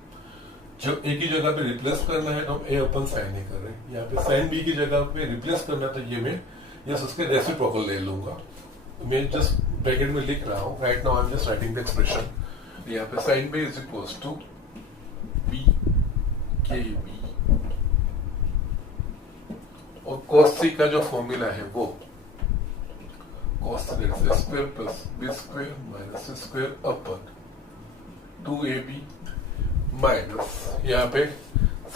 जो a की जगह पे रिप्लेस करना है तो हम a अपन साइन ए कर रहे हैं, यहाँ पे साइन b की जगह पे रिप्लेस करना तो ये मैं यस उसके रेसिप्रोकल ले लूंगा। मैं जस्ट ब्रैकेट में लिख रहा हूँ, right now I am just writing the expression. यहाँ पे sine b is equals to b k B, और cos c का जो फॉर्मूला है वो cos square plus B square minus square upon 2ab minus, यहाँ पे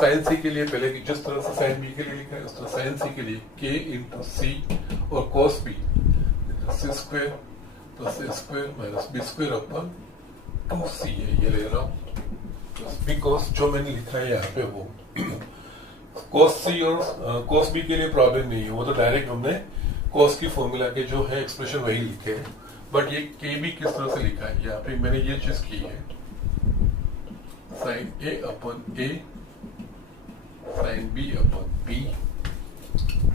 साइन c के लिए पहले जिस तरह से साइन b के लिए लिखा है उस तरह साइन c के लिए k इंटू सी और cos b C square plus A square minus B square अपन 2c है, ये ले रहा हूँ। बिकॉज जो मैंने लिखा है यहाँ पे वो cos c और cos b के लिए प्रॉब्लम नहीं है, वो तो डायरेक्ट हमने cos की फॉर्मूला के जो है एक्सप्रेशन वही लिखे हैं। बट ये k भी किस तरह से लिखा है, यहाँ पे मैंने ये चीज की है, sine a upon a sine b upon b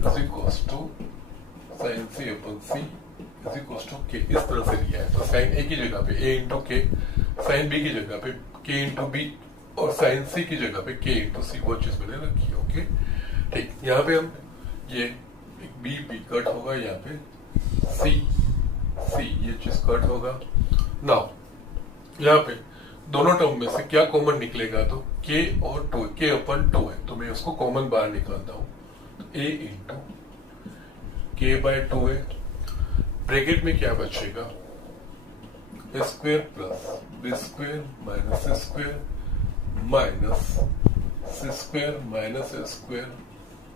is equals to sine c upon c is equals to k, इस तरह से लिया है। तो साइन a की जगह पे a इंटू के, साइन b की जगह पे k इंटू b, और साइन c की जगह पे k इंटू सी, वो चीज मैंने रखी है। ओके, ठीक, यहाँ पे हम ये b कट होगा, यहाँ पे c ये चीज कट होगा। नाउ यहाँ पे दोनों टर्म में से क्या कॉमन निकलेगा, तो k और 2, k अपन 2 है तो मैं उसको कॉमन बाहर निकालता हूँ। a इंटू k बाय 2 है, ब्रैकेट में क्या बचेगा, A square plus B square minus A square minus C square minus A square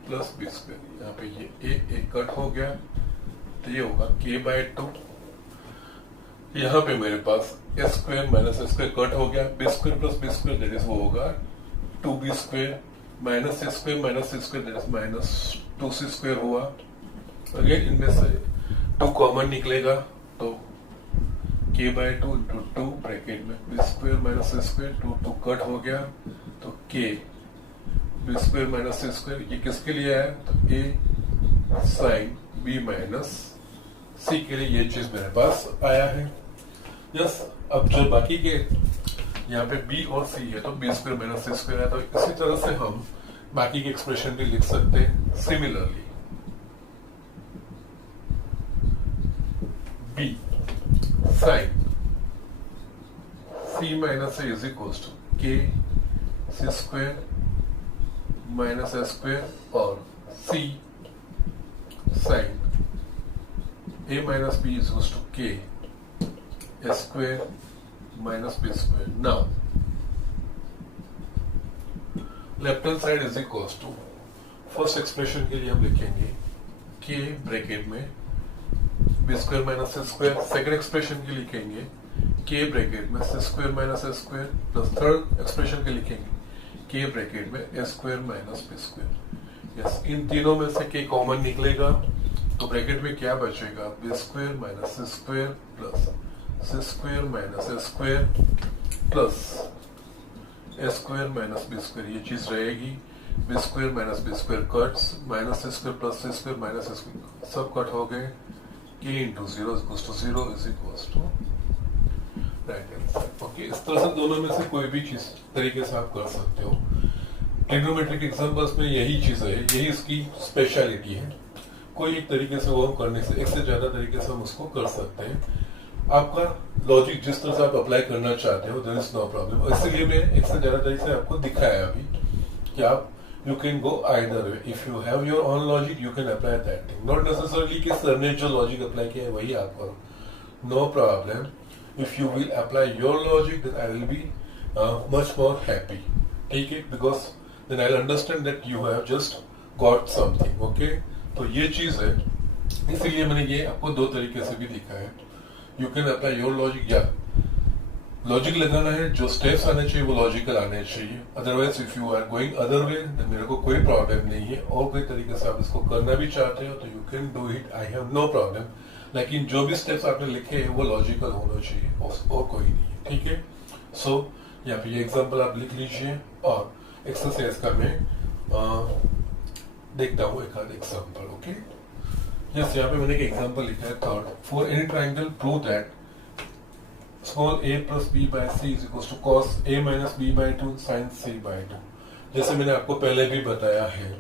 plus B square. यहाँ पे ये ए कट हो गया तो ये होगा k बाय 2। यहाँ पे मेरे पास S square minus S square cut हो गया, B square plus B square that is वो होगा 2b square minus A square minus A square that is minus 2c square हुआ। अगेन इनमें से 2 कॉमन निकलेगा तो k बाय 2 इंटू 2 ब्रैकेट में बी स्क्वायर माइनस ए स्क्वायर 2 कट हो गया तो k बी स्क्वायर माइनस ए स्क्वायर, ये किसके लिए है तो a sine b minus c के लिए ये चीज मेरे पास आया है। यस, अब जो बाकी के यहाँ पे b और c है तो B square minus C square है, तो इसी तरह से हम बाकी के एक्सप्रेशन भी लिख सकते हैं similarly. b sine c minus a is equal to k c square minus A square और c sine a minus b is equal to k a square minus b square. Now left hand side is equal to first expression के लिए हम लिखेंगे k bracket में B square minus ए square, second expression के लिखेंगे k bracket में c square minus ए square plus third expression के लिखेंगे k ब्रैकेट में A square minus B square. Yes, इन तीनों में से k कॉमन निकलेगा तो ब्रैकेट में क्या बचेगा B square minus C square plus C square minus A square plus A square minus B square, ये चीज रहेगी। B square minus B square cuts, minus ए square plus C square minus ए square सब cut हो गए। k into 0 equals to 0 is equals to right hand side. Okay, इस तरह से दोनों में से कोई भी चीज तरीके से आप कर सकते हो। ट्रिग्नोमेट्रिक एग्जांपल्स में यही चीज है, यही इसकी स्पेशलिटी है। कोई एक तरीके से वो हम करने से एक से ज्यादा तरीके से हम उसको कर सकते हैं। आपका लॉजिक जिस तरह से आप अप्लाई करना चाहते हो देयर इज नो प्रॉब्लम। इसलिए मैं एक से ज्यादा तरीके से आपको दिखाया अभी कि आप you can go either way. If you have your own logic you can apply that thing, not necessarily कि सर ने जो लॉजिक अप्लाई किया है वही आप करो, no problem. If you will apply your logic then I will be much more happy, ठीक है, because then I will understand that you have just got something. Okay, तो ये चीज है, इसीलिए मैंने ये आपको दो तरीके से भी दिखा है। You can apply your logic, या लॉजिक लगाना है, जो स्टेप्स आने चाहिए वो लॉजिकल आने चाहिए। Otherwise if you are going other way then मेरे को कोई प्रॉब्लम नहीं है। और कोई तरीके से आप इसको करना भी चाहते हो तो you can do it, I have no problem. लेकिन जो भी स्टेप्स आपने लिखे हैं वो लॉजिकल होना चाहिए और कोई नहीं है, ठीक है। सो यहाँ पे ये एग्जाम्पल आप लिख लीजिए और एक्सरसाइज का मैं देखता हूँ एक आध एग्जाम्पल। ओके, जैसे यहाँ पे मैंने एक एग्जाम्पल लिखा है third, for any triangle prove that small a plus b by c is equal to cos a minus b by 2 sin c by 2। जैसे मैंने आपको पहले भी बताया है,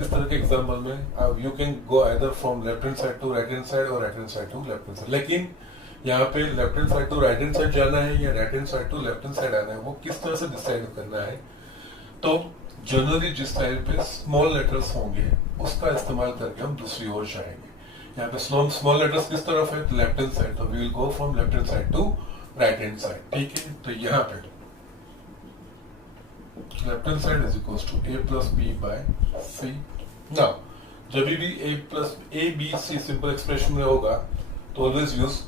इस तरह के एग्जाम्पल में you can go either from left hand side to right hand side और right hand side to left hand side. लेकिन यहाँ पे left hand side to right hand side जाना है या right hand side to left hand side आना है, वो किस तरह से डिसाइड करना है। तो जनरली जिस साइड पे स्मॉल लेटर्स होंगे उसका इस्तेमाल करके हम दूसरी ओर जाएंगे। यहाँ पे स्मॉल लेटर्स किस तरफ है, लेफ्ट हैंड साइड, तो we will go from left hand side to right hand side, ठीक है। तो यहाँ पे left hand side is equal to a plus B by C. Now जब भी a b c simple expression में होगा तो ऑलवेज यूज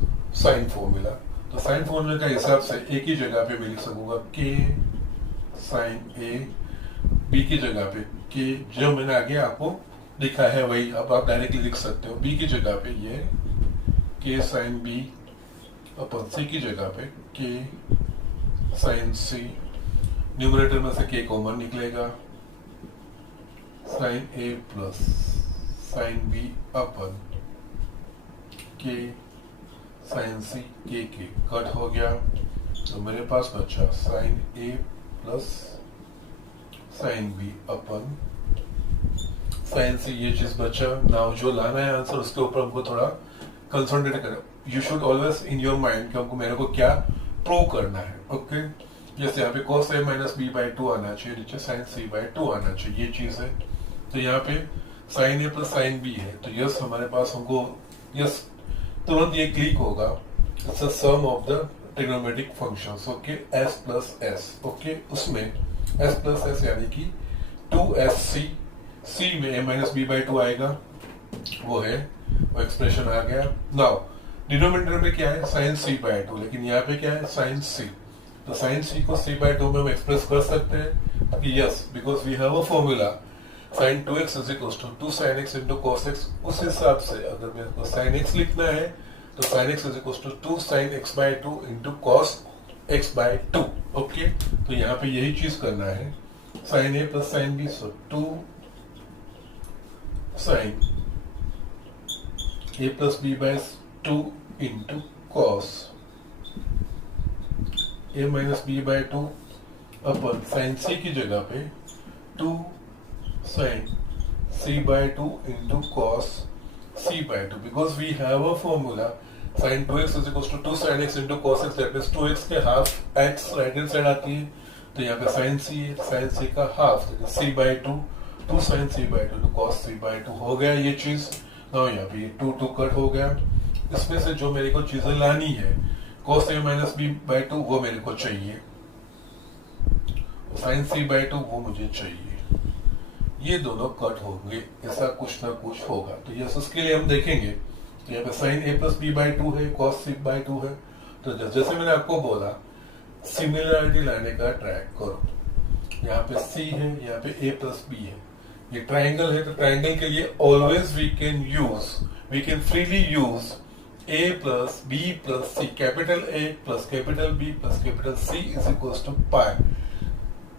साइन फॉर्मूला। तो साइन फॉर्मूला का हिसाब से a की जगह पे मैं लिख सकूंगा k साइन a, b की जगह पे k, जो मैंने आगे आपको लिखा है वही अब आप डायरेक्टली लिख सकते हो। b की जगह पे ये k साइन b अपन c की जगह पे k साइन c, न्यूमरेटर में से k कॉमन निकलेगा, sine a plus sine b upon k sine c, k cut हो गया तो मेरे पास बचा sine a plus sine b upon sine c, ये चीज बचा। नाउ जो लाना है आंसर उसके ऊपर हमको थोड़ा कंसंट्रेट करें। You should always in your mind कि हमको मेरे को क्या प्रूव करना है। ओके, जैसे यहाँ पे cos a minus b by 2 आना चाहिए, नीचे sin c बाय 2 आना चाहिए, ये चीज है। तो यहाँ पे sin a plus sin b है तो यस हमारे पास हमको यस तुरंत ये क्लिक होगा, it's a sum of the trigonometric functions. Okay, s plus s, okay, उसमें s प्लस s यानी कि 2sc, c में a माइनस b बाय 2 आएगा, वो है वो एक्सप्रेशन आ गया। नाउ डिनोमिनेटर में क्या है साइन सी बाय टू, लेकिन यहाँ पे क्या है साइन सी, तो साइन सी को सी बाय टू में हम एक्सप्रेस कर सकते हैं कि yes, because we have a formula sine 2x is equal to 2 sin x into cos X. उस हिसाब से अगर मेरे को साइन x लिखना है तो sine x is equal to 2 sin x by two into cos x by two. Okay, तो यहाँ पे यही चीज करना है, sine a plus sine b, so 2 sin a plus b by 2 into cos a minus b by 2 upon sine c की जगह पे 2 sin c by 2 into cos c by 2, because we have a formula sin 2x is equals to 2 sin x into cos x, that means 2x के half x right hand side आती है, तो यहाँ पे sin c का half c by 2, 2 sin c by 2 to cos c by 2 हो गया ये चीज। ना यहाँ पे 2 कट हो गया, इसमें से जो मेरे को चीजें लानी है cos a minus b by 2 वो मेरे को चाहिए, sin c by 2 वो मुझे चाहिए, ये दोनों कट होंगे, ऐसा कुछ ना कुछ होगा। तो यस, उसके लिए हम देखेंगे तो यहाँ पे sine a plus B by two है, कॉस सी बाई टू है, तो जैसे मैंने आपको बोला सिमिलरिटी लाने का ट्राई करो। यहाँ पे c है, यहाँ पे a प्लस बी है, ये ट्राइंगल है, तो ट्राइंगल के लिए always we can freely use a plus B plus C, capital A plus capital B plus capital C is equal to pi.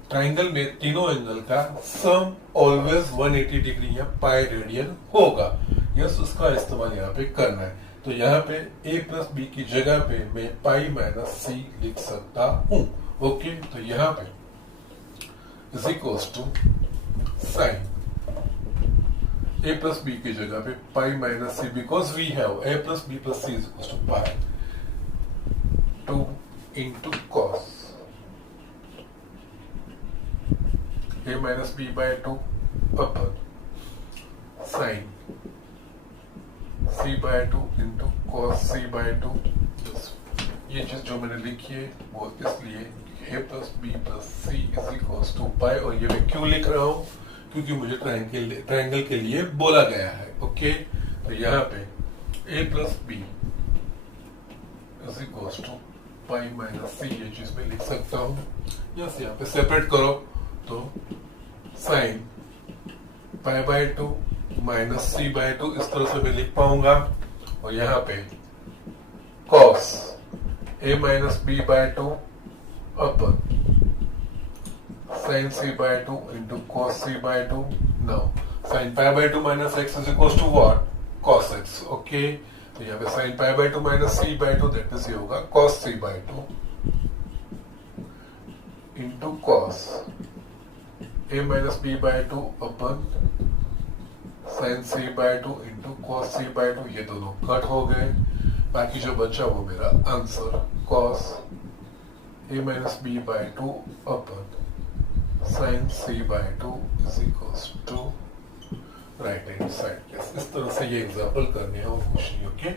Triangle में तीनों एंगल का सम ऑलवेज 180 डिग्री या पाई रेडियन होगा, यस, उसका इस्तेमाल यहाँ पे करना है। तो यहाँ पे a प्लस बी की जगह पे मैं पाई माइनस सी लिख सकता हूँ। ओके, तो यहाँ पे is equals to sine a plus B की जगह पे pi minus C, because we have a plus B plus C is equals to pi 2 into cos a minus b by 2 upon sin c by 2 into cos c by 2। ये चीज जो मैंने लिखी है वो इसलिए a plus b plus c is equals to पाई, और ये मैं क्यों लिख रहा हूँ क्योंकि मुझे ट्राइंगल के लिए बोला गया है। ओके, तो यहाँ पे a plus b is equals to pi minus C, ये चीज मैं लिख सकता हूँ। यस, यहाँ पे सेपरेट करो तो sine pi by 2 minus C by 2 इस तरह से मैं लिख पाऊंगा, और यहाँ पे cos a minus B by 2 upon sine C by 2 into cos C by 2। Now sine pi by 2 minus x is equal to what, cos X. Okay, तो यहाँ पे sine pi by 2 minus C by 2, that is ये होगा cos C by 2 into cos a minus B by 2 upon sine C by 2 into cos C by 2, ये दोनों cut हो गए, बाकी जो बचा वो मेरा answer cos a minus B by 2 upon sine C by 2 is equals to right hand side. इस तरह से ये एग्जाम्पल करने हैं और कुछ नहीं। ओके,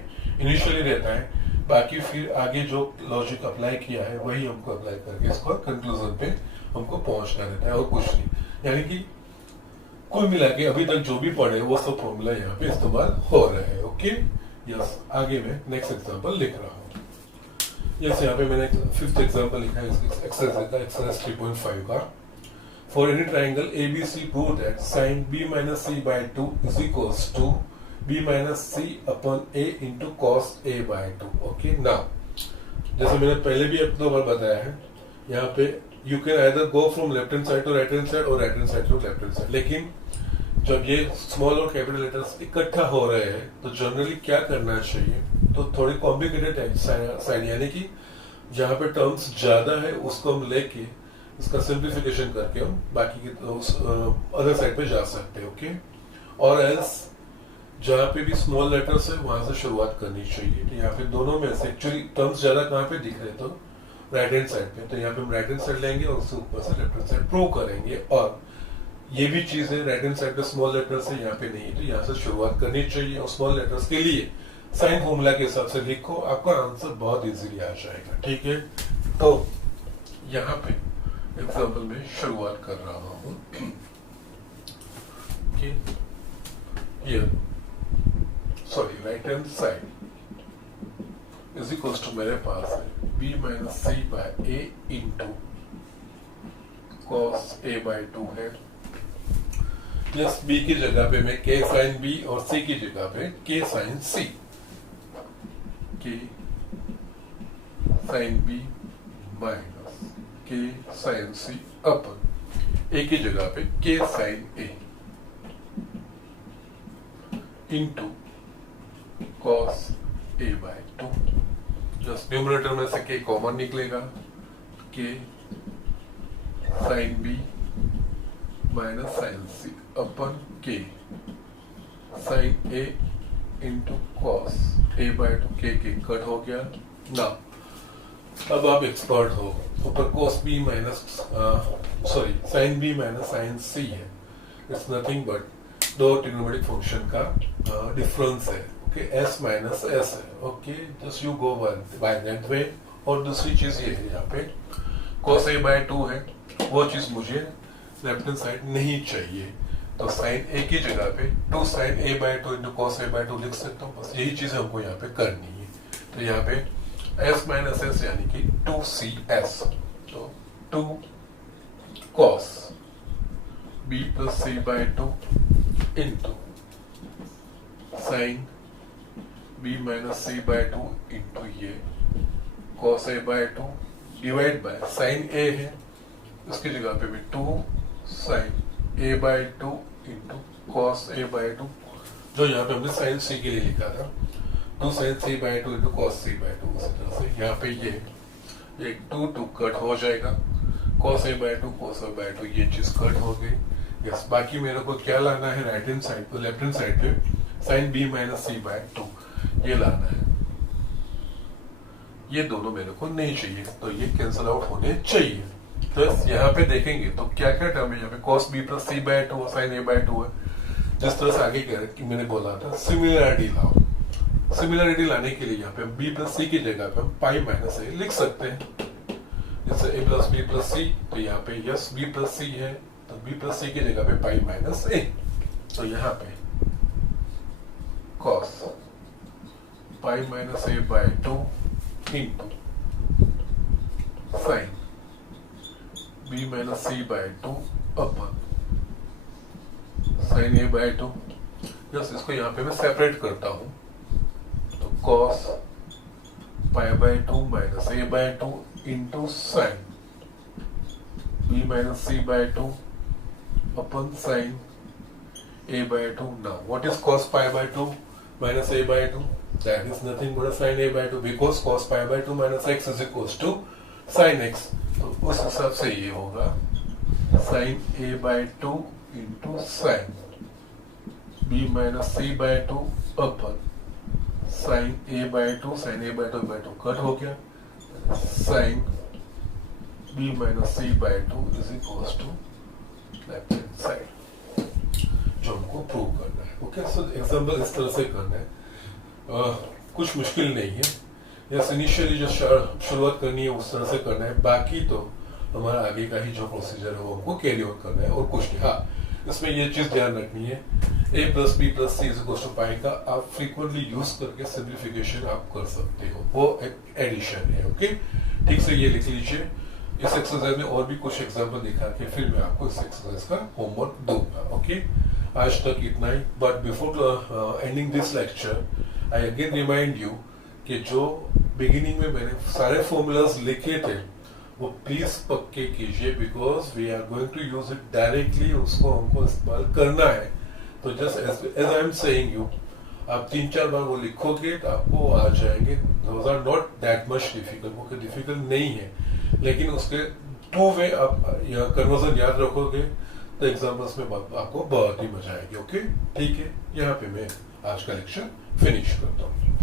इनिशियली रहता है, बाकी फिर आगे जो लॉजिक अप्लाई किया है वही हमको अप्लाई करके इसको कंक्लूजन पे हमको पहुंचना रहता है और कुछ नहीं। यानी कि कुल मिला के अभी तक जो भी पढ़े वो सब फॉर्मूला यहाँ पे इस्तेमाल हो रहे हैं। ओके, यस, आगे मैं नेक्स्ट एग्जांपल लिख रहा हूँ। यस, यहाँ पे मैंने 5th एग्जांपल लिखा है एक्सरसाइज 3.5 का। For any triangle ABC prove that sine b minus C by 2 is equals to b minus C upon a into cos a bye 2। Okay, now जैसे मैंने पहले भी एक दो बार बताया है, यहाँ पे you can either go from left hand side to right hand side और right hand side to left hand side, लेकिन जब ये स्मॉल और कैपिटल लेटर्स इकट्ठा हो रहे हैं तो जनरली क्या करना चाहिए, तो थोड़ी कॉम्प्लिकेटेड साइन, यानी कि जहाँ पे टर्म्स ज्यादा है उसको हम लेके इसका सिंप्लीफिकेशन करके हम बाकी की अदर साइड पे जा सकते हैं। ओके, और एल्स जहाँ पे भी स्मॉल लेटर्स है वहां से शुरुआत करनी चाहिए। तो यहाँ पे दोनों में से एक्चुअली टर्म्स ज्यादा कहाँ पे दिख रहे, तो राइट हैंड साइड पे, तो यहाँ पे हम राइट हैंड साइड लेंगे और उससे ऊपर से लेफ्ट हैंड साइड प्रूव करेंगे। और ये भी चीज है, राइट हैंड साइड पे स्मॉल लेटर्स है, यहाँ पे नहीं, तो यहाँ से शुरुआत करनी चाहिए। और स्मॉल लेटर्स के लिए साइन फॉर्मूला के हिसाब से लिखो, आपका आंसर बहुत इजीली आ जाएगा। ठीक है, तो यहाँ पे एग्जाम्पल में शुरुआत कर रहा हूँ। Right hand side is equals to मेरे पास है b minus C by A into cos A by 2 है। यस, b की जगह पे मैं k साइन b और c की जगह पे k sine c, k sine b minus k sine c upon a की जगह पे k sine a into cos a bye 2। Just numerator में से k कॉमन निकलेगा, k sine b minus sine c upon k sine a into cos a bye 2, k cut हो गया ना। अब आप एक्सपर्ट हो, ऊपर cos b minus sine b minus sine c है, इट्स नथिंग बट दो ट्रिग्नोमेट्रिक फंक्शन का डिफरेंस है। ओके, s माइनस s है। Okay, just you go by that way. और दूसरी चीज ये है, यहाँ पे cos a बाय 2 है, वो चीज मुझे लेफ्ट हैंड साइड नहीं चाहिए, तो साइन a की जगह पे 2 sine a bye 2 into cos a bye 2 लिख सकता हूँ। बस यही चीज हमको यहाँ पे करनी है। तो यहाँ पे s माइनस s यानी कि 2cs, तो 2 cos b plus c by 2 into sine b minus c by 2 into ये cos a bye 2 divide by sine a है, उसकी जगह पे भी 2 sine a bye 2 into cos a bye 2, जो यहाँ पे हमने साइन c के लिए लिखा था, 2 sine c by 2 into cos c by 2। उसी तरह से यहाँ पे ये 2 कट हो जाएगा, cos a bye 2 cos a bye 2 ये चीज कट हो गई। यस, बाकी मेरे को क्या लाना है, राइट हैंड साइड पे, लेफ्ट हैंड साइड पे sine b minus c by 2 ये लाना है। ये दोनों मेरे को नहीं चाहिए, तो ये कैंसिल आउट होने चाहिए। तो यहाँ पे देखेंगे तो क्या क्या टर्म है, यहाँ पे cos b plus c by 2 और sin a बाय 2 है। जिस तरह से आगे कह रहे कि मैंने बोला था सिमिलरिटी लाओ, सिमिलरिटी लाने के लिए यहाँ पे b प्लस c की जगह पे हम पाई माइनस a लिख सकते हैं। जैसे a plus b plus c, तो यहाँ पे यस b प्लस c है, तो b प्लस c की जगह पे पाई माइनस a, तो यहाँ पे cos pi minus a bye 2 into sine b minus c by 2 upon sine a bye 2। Just इसको यहाँ पे मैं सेपरेट करता हूँ, तो cos pi by 2 minus a bye 2 into sine b minus c by 2 upon sine a bye 2। Now what is cos pi by 2 minus a by 2? That is nothing but a sin a by 2, because cos pi by 2 minus x is equals to sin x। तो उस हिसाब से ये होगा sin a by 2 into sin b minus c by 2 upon sin a by 2, sin a by 2 cut हो गया, sin b minus c by 2 is equals to left hand side, जो हमको प्रूव करना है। ओके, सो एग्जाम्पल इस तरह से करना है, कुछ मुश्किल नहीं है। यस, इनिशियली जो शुरुआत करनी है उस तरह से करना है, बाकी तो हमारा आगे का ही जो प्रोसीजर है वो हमको कैरी आउट करना है और कुछ नहीं। हाँ, इसमें ये चीज ध्यान रखनी है, a plus B plus C is equal to pi का आप फ्रीक्वेंटली यूज करके सिंप्लीफिकेशन आप कर सकते हो, वो एक एडिशन है। ओके, ठीक से ये लिख लीजिए। इस एक्सरसाइज में और भी कुछ एग्जाम्पल दिखा के फिर मैं आपको इस एक्सरसाइज का होमवर्क दूंगा। ओके, आज तक इतना ही, but before ending this lecture I again remind you कि जो बिगिनिंग में मैंने सारे फॉर्मूलाज लिखे थे वो प्लीज पक्के कीजिए, because we are going to use it directly, उसको हमको इस्तेमाल करना है। तो just as I am saying you, आप 3-4 बार वो लिखोगे तो आपको आ जाएंगे। Those are not that much difficult, वो डिफिकल्ट नहीं है, लेकिन उसके 2 वे आप कन्वर्जन याद रखोगे तो एग्जाम्पल्स में आपको बहुत ही मजा आएगी। ओके, ठीक है, यहाँ पे मैं आज का लेक्चर फिनिश करता हूँ।